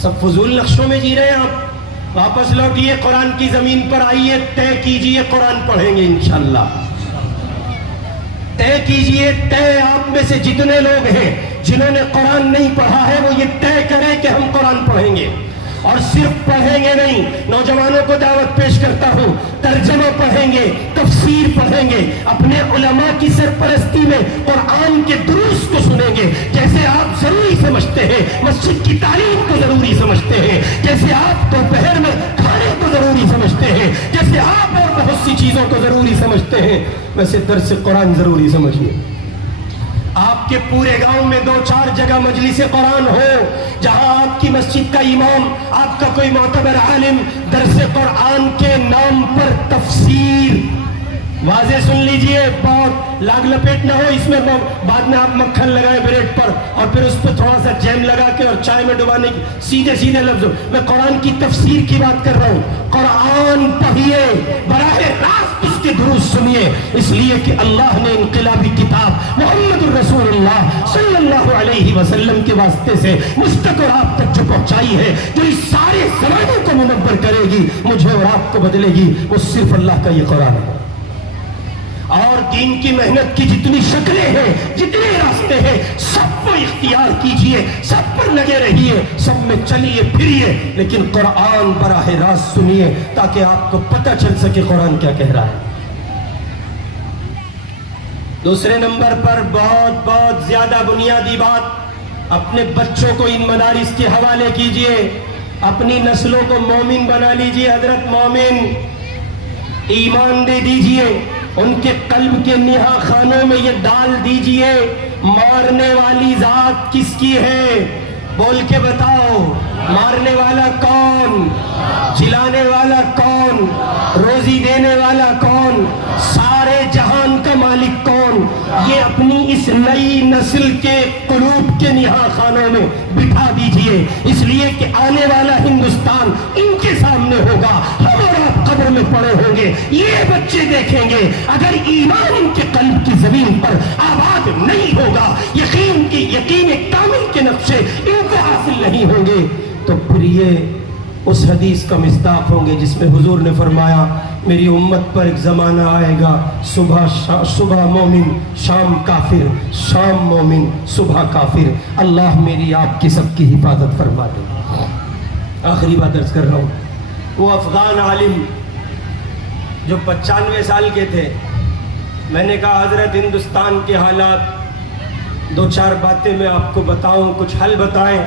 سب فضول نقشوں میں جی رہے ہیں آپ۔ واپس لوٹیے، قرآن کی زمین پر آئیے، طے کیجئے، قرآن پڑھیں گے انشاءاللہ۔ طے کیجئے، طے آپ میں سے جتنے لوگ ہیں جنہوں نے قرآن نہیں پڑھا ہے وہ یہ طے کریں کہ ہم قرآن پڑھیں گے، اور صرف پڑھیں گے نہیں، نوجوانوں کو دعوت پیش کرتا ہوں، ترجمہ پڑھیں گے، تفسیر پڑھیں گے، اپنے علماء کی سرپرستی میں قرآن کے دروس کو سنیں گے، جیسے آپ ضروری سمجھتے ہیں مسجد کی تعلیم کو ضروری سمجھتے ہیں، جیسے آپ دوپہر میں کھانے کو ضروری سمجھتے ہیں، جیسے آپ اور بہت سی چیزوں کو ضروری سمجھتے ہیں، ویسے درس قرآن ضروری سمجھیے۔ آپ کے پورے گاؤں میں 2-4 جگہ مجلس قرآن ہو، جہاں آپ کی مسجد کا امام، آپ کا کوئی معتبر عالم درس قرآن کے نام پر تفسیر، واضح سن لیجئے، بہت لاگ لپیٹ نہ ہو اس میں، بعد میں آپ مکھن لگائیں بریڈ پر اور پھر اس پہ تھوڑا سا جیم لگا کے اور چائے میں ڈبانے کی، سیدھے لفظ۔ میں قرآن کی تفسیر کی بات کر رہا ہوں، قرآن پڑھیے، براہ راست اس کے دروس سنیے، اس لیے کہ اللہ نے انقلابی کتاب محمد الرسول اللہ صلی اللہ علیہ وسلم کے واسطے سے مجھ تک اور آپ تک جو پہنچائی ہے، جو اس سارے زمانے کو منور کرے گی، مجھے اور آپ کو بدلے گی، وہ صرف اللہ کا یہ قرآن ہے۔ اور دین کی محنت کی جتنی شکلیں ہیں، جتنے راستے ہیں، سب کو اختیار کیجئے، سب پر لگے رہیے، سب میں چلیے پھریے، لیکن قرآن براہ راست سنیے تاکہ آپ کو پتہ چل سکے قرآن کیا کہہ رہا ہے۔ دوسرے نمبر پر بہت زیادہ بنیادی بات، اپنے بچوں کو ان مدارس کے حوالے کیجئے، اپنی نسلوں کو مومن بنا لیجئے، حضرت مومن، ایمان دے دیجئے، ان کے قلب کے نہا خانوں میں یہ ڈال دیجئے، مارنے والی ذات کس کی ہے؟ بول کے بتاؤ، مارنے والا کون؟ جلانے والا کون؟ روزی دینے والا کون؟ سارے جہان کا مالک کون؟ یہ اپنی اس نئی نسل کے قلوب کے نہا خانوں میں بٹھا دیجئے، اس لیے کہ آنے والا ہندوستان ان کے سامنے ہوگا، ہم اور آپ قبر میں پڑے ہوں گے، یہ بچے دیکھیں گے، اگر ایمان ان کے قلب کی زمین پر آباد نہیں ہوگا، یقین کامل کے نقشے ان کو حاصل نہیں ہوں گے، تو پھر یہ اس حدیث کا مصداق ہوں گے جس میں حضور نے فرمایا میری امت پر ایک زمانہ آئے گا، صبح مومن، شام کافر، شام مومن، صبح کافر۔ اللہ میری آپ کی سب کی حفاظت فرما دے۔ آخری بات عرض کر رہا ہوں، وہ افغان عالم جو 95 سال کے تھے، میں نے کہا حضرت ہندوستان کے حالات دو چار باتیں میں آپ کو بتاؤں، کچھ حل بتائیں.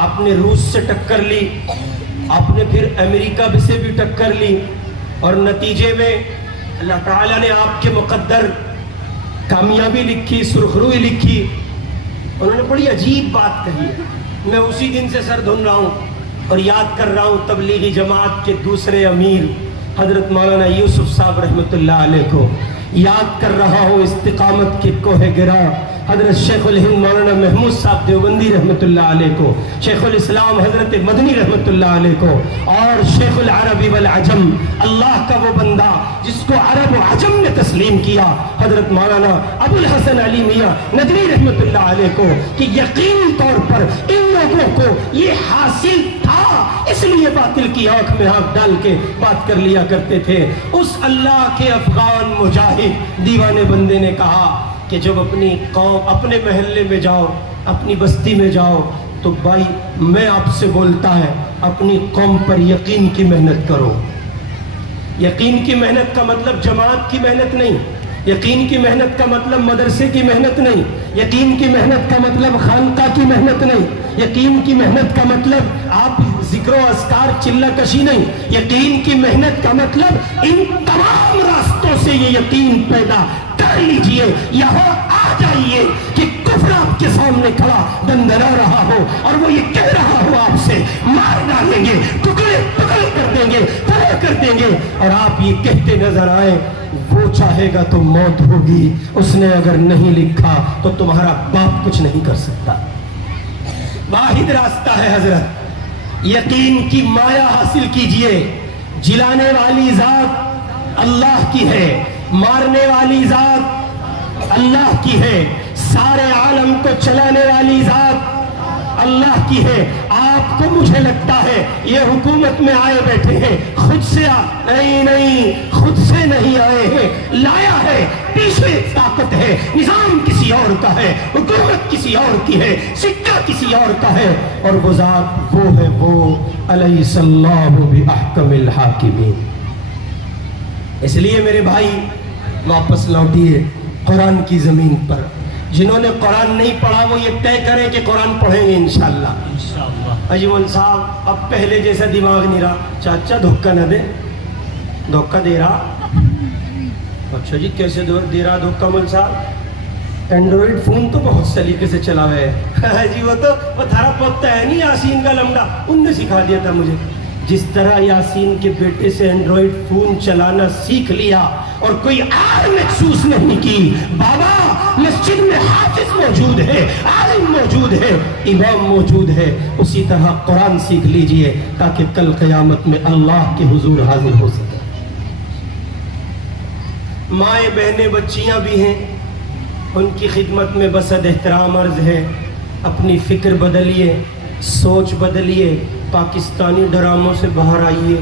آپ نے روس سے ٹکر لی، آپ نے پھر امریکہ سے بھی ٹکر لی، اور نتیجے میں اللہ تعالیٰ نے آپ کے مقدر کامیابی لکھی، سرخروئی لکھی. انہوں نے بڑی عجیب بات کہی ہے. میں اسی دن سے سر دھن رہا ہوں اور یاد کر رہا ہوں تبلیغی جماعت کے دوسرے امیر حضرت مولانا یوسف صاحب رحمۃ اللہ علیہ کو. یاد کر رہا ہوں استقامت کے کوہ گرا حضرت شیخ الہند مولانا محمود صاحب دیوبندی رحمۃ اللہ علیہ کو، شیخ الاسلام حضرت مدنی رحمۃ اللہ علیہ کو، اور شیخ العربی والعجم، اللہ کا وہ بندہ جس کو عرب و عجم نے تسلیم کیا، حضرت مولانا ابو الحسن علی میاں ندوی رحمۃ اللہ علیہ کو، کہ یقینی طور پر ان لوگوں کو یہ حاصل تھا، اس لیے باطل کی آنکھ میں آنکھ ڈال کے بات کر لیا کرتے تھے. اس اللہ کے افغان مجاہد دیوانے بندے نے کہا کہ جب اپنی قوم، اپنے محلے میں جاؤ، اپنی بستی میں جاؤ، تو بھائی میں آپ سے بولتا ہے اپنی قوم پر یقین کی محنت کرو. یقین کی محنت کا مطلب جماعت کی محنت نہیں، یقین کی محنت کا مطلب مدرسے کی محنت نہیں، یقین کی محنت کا مطلب خانقاہ کی محنت نہیں، یقین کی محنت کا مطلب آپ ذکر و اذکار چلہ کشی نہیں. یقین کی محنت کا مطلب ان تمام راستوں سے یہ یقین پیدا کر لیجئے، یہاں آ جائیے کہ کفر آپ کے سامنے کھڑا دندرا رہا ہو اور وہ یہ کہہ رہا ہو آپ سے مار ڈالیں گے، ٹکڑے ٹکڑے کر دیں گے، طرح کر دیں گے، اور آپ یہ کہتے نظر آئیں وہ چاہے گا تو موت ہوگی، اس نے اگر نہیں لکھا تو تمہارا باپ کچھ نہیں کر سکتا. واحد راستہ ہے حضرت، یقین کی مایا حاصل کیجئے. جلانے والی ذات اللہ کی ہے، مارنے والی ذات اللہ کی ہے، سارے عالم کو چلانے والی ذات اللہ کی ہے. آپ کو مجھے لگتا ہے یہ حکومت میں آئے بیٹھے ہیں خود سے نہیں خود سے نہیں آئے ہیں، لایا ہے، پیچھے طاقت ہے، نظام کسی اور کا ہے، حکومت کسی اور کی ہے، سکہ کسی اور کا ہے، اور وہ ذات وہ ہے وہ الیس اللہ بأحکم الحاکمین. اس لیے میرے بھائی واپس لوٹیے قرآن کی زمین پر. جنہوں نے قرآن نہیں پڑھا وہ یہ طے کریں کہ قرآن پڑھیں گے انشاءاللہ. اجمل صاحب اب پہلے جیسا دماغ نہیں رہا. چاچا دھوکہ نہ دے، دھوکہ دے رہا. اچھا جی کیسے دے رہا دھوکہ مل صاحب؟ اینڈرائڈ فون تو بہت سلیقے سے چلا ہوئے ہے جی. وہ تھارا پوتا ہے نہیں یاسین کا لمڑا، ان نے سکھا دیا تھا مجھے. جس طرح یاسین کے بیٹے سے اینڈرائڈ فون چلانا سیکھ لیا اور کوئی آر محسوس نہیں کی، بابا مسجد میں حافظ موجود ہے، عالم موجود ہے، امام موجود ہے، اسی طرح قرآن سیکھ لیجئے تاکہ کل قیامت میں اللہ کے حضور حاضر ہو سکے. مائیں بہنیں بچیاں بھی ہیں، ان کی خدمت میں بسد احترام عرض ہے اپنی فکر بدلیے، سوچ بدلیے، پاکستانی ڈراموں سے باہر آئیے.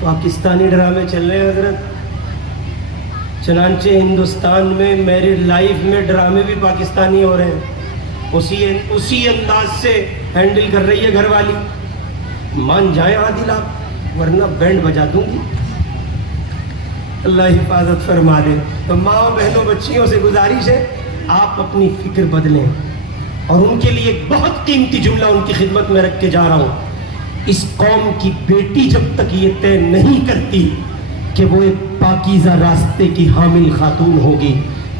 پاکستانی ڈرامے چل رہے ہیں حضرت، چنانچہ ہندوستان میں میری لائف میں ڈرامے بھی پاکستانی ہو رہے ہیں. اسی انداز سے ہینڈل کر رہی ہے گھر والی. مان جائیں عادل آپ، ورنہ بینڈ بجا دوں گی. اللہ حفاظت فرما دے. تو ماں بہنوں بچیوں سے گزارش ہے آپ اپنی فکر بدلیں. اور ان کے لیے ایک بہت قیمتی جملہ ان کی خدمت میں رکھ کے جا رہا ہوں. اس قوم کی بیٹی جب تک یہ طے نہیں کرتی کہ وہ ایک پاکیزہ راستے کی حامل خاتون ہوگی،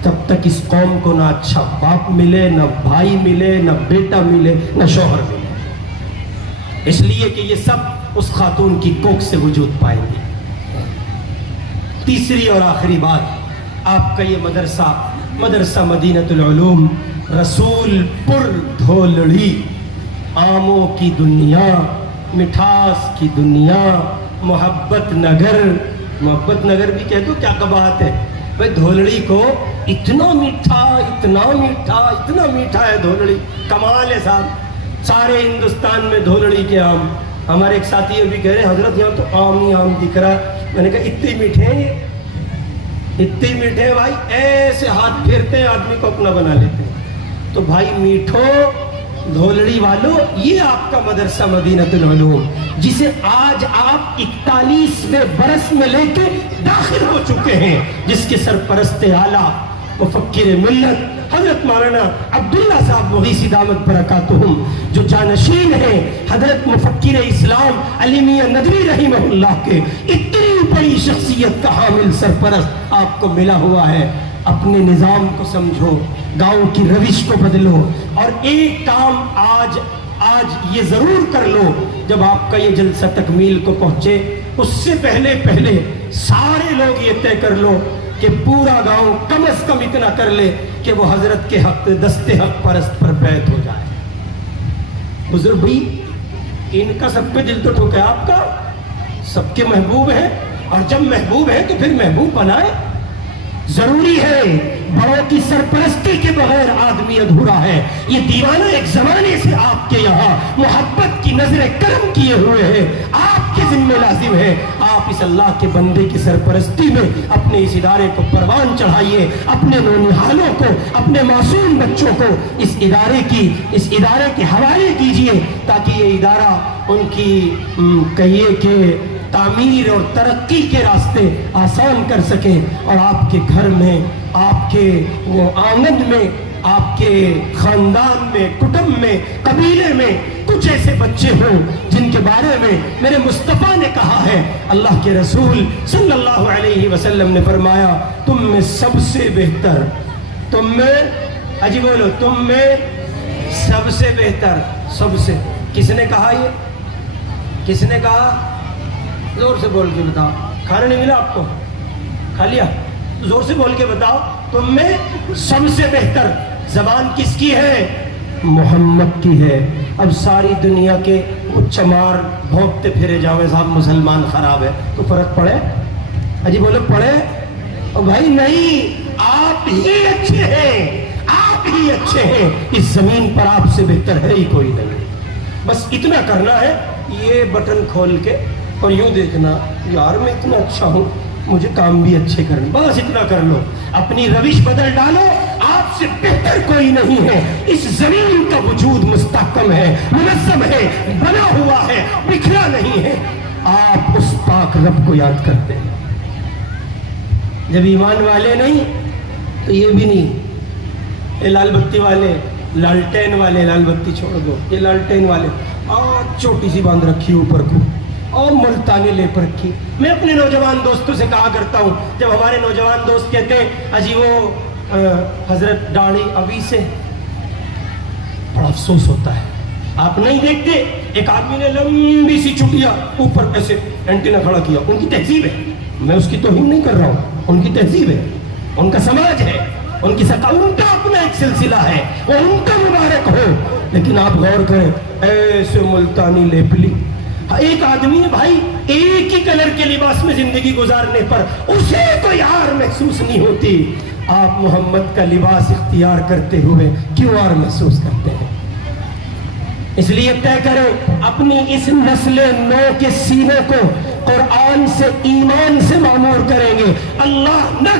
تب تک اس قوم کو نہ اچھا باپ ملے، نہ بھائی ملے، نہ بیٹا ملے، نہ شوہر ملے. اس لیے کہ یہ سب اس خاتون کی کوکھ سے وجود پائیں گے. تیسری اور آخری بات، آپ کا یہ مدرسہ مدینۃ العلوم رسول پور دھولڑی، آموں کی دنیا، مٹھاس کی دنیا، محبت نگر بھی کہہ دو، کیا قباحت ہے بھائی. دھولڑی کو اتنا میٹھا ہے دھولڑی، کمال ہے صاحب. سارے ہندوستان میں دھولڑی کے آم. ہمارے ایک ساتھی یہ بھی کہہ رہے ہیں حضرت یہاں تو آم ہی آم دکھ رہا. میں نے کہا اتنے میٹھے ہیں یہ، اتنے میٹھے ہیں بھائی، ایسے ہاتھ پھیرتے ہیں آدمی کو اپنا بنا لیتے ہیں. تو بھائی میٹھو دھولڑی والو، یہ آپ کا مدرسہ مدینۃ العلوم، جسے آج آپ 41ویں برس میں لے کے داخل ہو چکے ہیں، جس کے سرپرست اعلیٰ مفکر ملت حضرت مولانا عبداللہ صاحب مغیثی دامت برکاتہم جو جانشین ہیں حضرت مفکر اسلام علی میاں ندوی رحمہ اللہ کے، اتنی بڑی شخصیت کا حامل سرپرست آپ کو ملا ہوا ہے. اپنے نظام کو سمجھو، گاؤں کی روش کو بدلو، اور ایک کام آج یہ ضرور کر لو، جب آپ کا یہ جلسہ تکمیل کو پہنچے اس سے پہلے سارے لوگ یہ طے کر لو کہ پورا گاؤں کم از کم اتنا کر لے کہ وہ حضرت کے حق دست حق پرست پر بیعت ہو جائے. بزرگ بھائی ان کا سب پہ دل تو ٹھوکے، آپ کا سب کے محبوب ہیں، اور جب محبوب ہیں تو پھر محبوب بنائے. ضروری ہے، بڑوں کی سرپرستی کے بغیر آدمی ادھورا ہے. یہ دیوانہ ایک زمانے سے آپ کے یہاں محبت کی نظر کرم کیے ہوئے ہیں، آپ کے ذمہ لازم ہے آپ اس اللہ کے بندے کی سرپرستی میں اپنے اس ادارے کو پروان چڑھائیے، اپنے نونہالوں کو، اپنے معصوم بچوں کو اس ادارے کے حوالے کیجیے، تاکہ یہ ادارہ ان کی کہیے کہ تعمیر اور ترقی کے راستے آسان کر سکے، اور آپ کے گھر میں، آپ کے وہ آنگن میں، آپ کے خاندان میں، کٹمب میں، قبیلے میں کچھ ایسے بچے ہوں جن کے بارے میں میرے مصطفیٰ نے کہا ہے، اللہ کے رسول صلی اللہ علیہ وسلم نے فرمایا تم میں سب سے بہتر، تم میں اجی بولو، تم میں سب سے بہتر، سب سے، کس نے کہا یہ؟ کس نے کہا؟ زور سے بول کے بتاؤ. کھانا نہیں ملا آپ کو؟ کھا لیا؟ زور سے بول کے بتاؤ، تم میں سب سے بہتر. زبان کس کی ہے؟ محمد کی ہے. اب ساری دنیا کے وہ چمار بھونکتے پھرے جاوے صاحب مسلمان خراب ہے، تو فرق پڑے؟ اجی بولو پڑے؟ اور بھائی نہیں، آپ ہی اچھے ہیں، آپ ہی اچھے ہیں. اس زمین پر آپ سے بہتر ہے ہی کوئی نہیں. بس اتنا کرنا ہے، یہ بٹن کھول کے اور یوں دیکھنا، یار میں اتنا اچھا ہوں، مجھے کام بھی اچھے کرنے، بس اتنا کر لو. اپنی روش بدل ڈالو، آپ سے بہتر کوئی نہیں ہے. اس زمین کا وجود مستحکم ہے، منظم ہے، بنا ہوا ہے، بکھرا نہیں ہے. آپ اس پاک رب کو یاد کرتے ہیں. جب ایمان والے نہیں تو یہ بھی نہیں. یہ لال بتی والے، لالٹین والے، لال بتی چھوڑ دو، یہ لالٹین والے اور چھوٹی سی باندھ رکھی اوپر کو اور ملتانی لے پر رکھی. میں اپنے نوجوان دوستوں سے کہا کرتا ہوں، جب ہمارے نوجوان دوست کہتے ہیں اجی وہ حضرت داڑھی ابھی سے، بڑا افسوس ہوتا ہے. آپ نہیں دیکھتے ایک آدمی نے لمبی سی چٹیا اوپر ایسے اینٹینا کھڑا کیا، ان کی تہذیب ہے، میں اس کی توہین نہیں کر رہا ہوں، ان کی تہذیب ہے، ان کا سماج ہے، ان کی ثقافت، ان کا اپنا ایک سلسلہ ہے، وہ ان کا مبارک ہو. لیکن آپ غور کریں، ایسے ملتانی لیپلی. ایک آدمی بھائی ایک ہی کلر کے لباس میں زندگی گزارنے پر اسے کوئی عار محسوس نہیں ہوتی. آپ محمد کا لباس اختیار کرتے ہوئے کیوں عار محسوس کرتے ہیں؟ اس لیے طے کریں اپنی اس نسل نو کے سینے کو قرآن سے، ایمان سے معمور کریں گے. اللہ نہ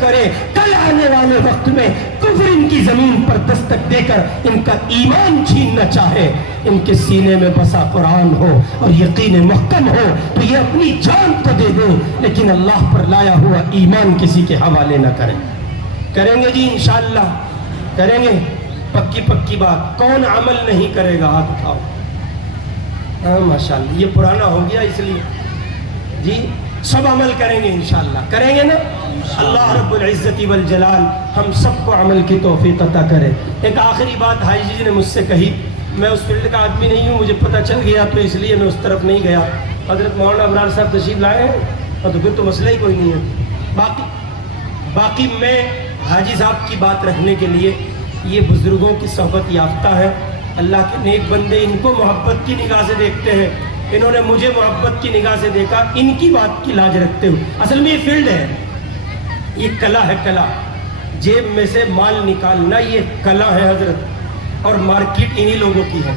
کرے کل آنے والے وقت میں کفر ان کی زمین پر دستک دے کر ان کا ایمان چھیننا چاہے. ان کے سینے میں بسا قرآن ہو اور یقین محکم ہو تو یہ اپنی جان تو دے دیں، لیکن اللہ پر لایا ہوا ایمان کسی کے حوالے نہ کریں. کریں گے جی انشاءاللہ کریں گے. پکی بات. کون عمل نہیں کرے گا؟ ہاتھ اٹھاؤ. ہاں ماشاءاللہ، یہ پرانا ہو گیا اس لیے جی سب عمل کریں گے انشاءاللہ. کریں گے نا؟ اللہ رب العزت والجلال ہم سب کو عمل کی توفیق عطا کرے. ایک آخری بات حاجی جی نے مجھ سے کہی، میں اس فیلڈ کا آدمی نہیں ہوں، مجھے پتہ چل گیا تو اس لیے میں اس طرف نہیں گیا. حضرت مولانا ابرار صاحب تشریف لائے ہیں اور تو پھر تو مسئلہ ہی کوئی نہیں ہے. باقی میں حاجی صاحب کی بات رکھنے کے لیے، یہ بزرگوں کی صحبت یافتہ ہے، اللہ کے نیک بندے ان کو محبت کی نگاہ سے دیکھتے ہیں. انہوں نے مجھے محبت کی نگاہ سے دیکھا، ان کی بات کی لاج رکھتے ہوئے. اصل میں یہ فیلڈ ہے، یہ کلا ہے، کلا. جیب میں سے مال نکالنا یہ کلا ہے حضرت، اور مارکیٹ انہی لوگوں کی ہے.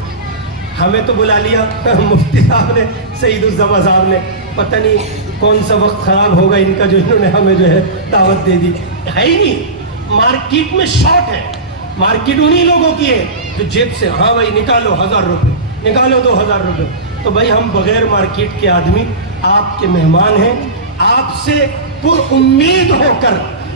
ہمیں تو بلا لیا مفتی صاحب نے، سعید الزما صاحب نے، پتہ نہیں کون سا وقت خراب ہوگا ان کا جو انہوں نے ہمیں جو ہے دعوت دے دی. ہے ہی نہیں، مارکیٹ میں شارٹ ہے. مارکیٹ انہی لوگوں کی ہے جو جیب سے ہاں بھائی نکالو 1000 روپے، نکالو 2000 روپے. تو بھائی ہم بغیر مارکیٹ کے آدمی آپ کے مہمان ہیں، آپ سے پر امید ہو کر